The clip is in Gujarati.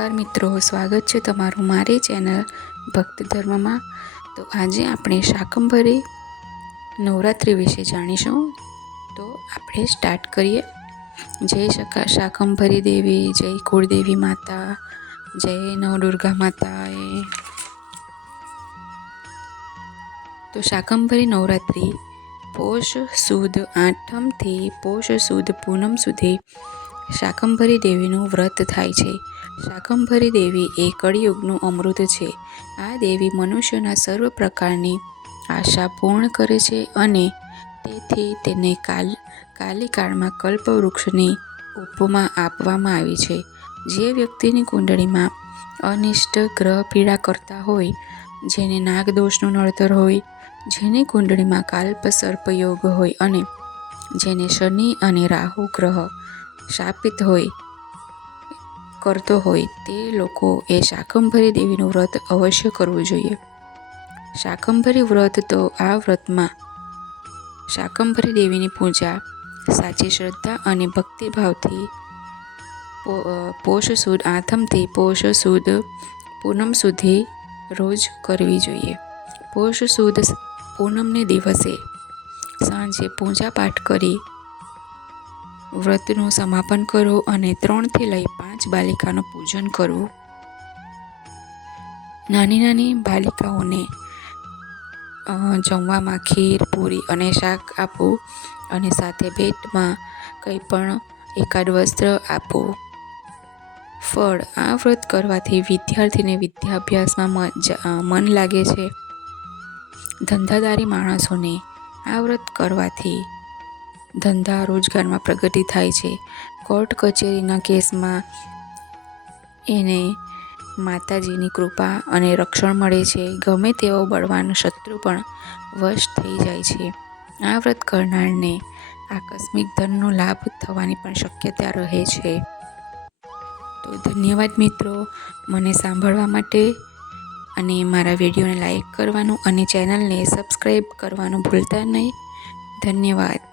નમસ્કાર મિત્રો, સ્વાગત છે તમારું મારી ચેનલ ભક્ત ધર્મમાં. તો આજે આપણે શાકંભરી નવરાત્રિ વિશે જાણીશું. તો આપણે સ્ટાર્ટ કરીએ. જય શકા, શાકંભરી દેવી, જય કુળદેવી માતા, જય નવદુર્ગા માતાએ. તો શાકંભરી નવરાત્રિ પોષ સુદ આઠમથી પોષ સુદ પૂનમ સુધી શાકંભરી દેવીનું વ્રત થાય છે. શાકંભરી દેવી એ કળિયુગનું અમૃત છે. આ દેવી મનુષ્યના સર્વ પ્રકારની આશા પૂર્ણ કરે છે અને તેથી તેને કાલ, કાલિકાળમાં કલ્પવૃક્ષની ઉપમા આપવામાં આવી છે. જે વ્યક્તિની કુંડળીમાં અનિષ્ટ ગ્રહ પીડા કરતા હોય, જેને નાગદોષનું નડતર હોય, જેની કુંડળીમાં કાલ્પ સર્પયોગ હોય અને જેને શનિ અને રાહુ ગ્રહ શાપિત હોય કરતો હોય તે લોકો એ શાકંભરી દેવીનું વ્રત અવશ્ય કરવું જોઈએ. શાકંભરી વ્રત તો આ વ્રતમાં શાકંભરી દેવીની પૂજા, સાચી શ્રદ્ધા અને ભક્તિભાવથી પોષ સુદ આથમથી પોષ સુદ પૂનમ સુધી રોજ કરવી જોઈએ. પોષ સુદ પૂનમને દિવસે સાંજે પૂજા પાઠ કરી વ્રતનું સમાપન કરો અને ત્રણથી લઈ પાંચ બાલિકાનું પૂજન કરવું નાની નાની બાલિકાઓને જમવામાં ખીર, પૂરી અને શાક આપવું અને સાથે ભેટમાં કંઈ પણ એકાદ વસ્ત્ર આપો. ફળ, આ વ્રત કરવાથી વિદ્યાર્થીને વિદ્યાભ્યાસમાં મન લાગે છે. ધંધાદારી માણસોને આ વ્રત કરવાથી ધંધા રોજગારમાં પ્રગતિ થાય છે. કોર્ટ કચેરીના કેસમાં એને માતાજીની કૃપા અને રક્ષણ મળે છે. ગમે તેવો બળવાન શત્રુ પણ વશ થઈ જાય છે. આ વ્રત કરનારને આકસ્મિક ધનનો લાભ થવાની પણ શક્યતા રહે છે. તો ધન્યવાદ મિત્રો, મને સાંભળવા માટે અને મારા વિડીયોને લાઈક કરવાનું અને ચેનલને સબસ્ક્રાઈબ કરવાનું ભૂલતા નહીં. ધન્યવાદ.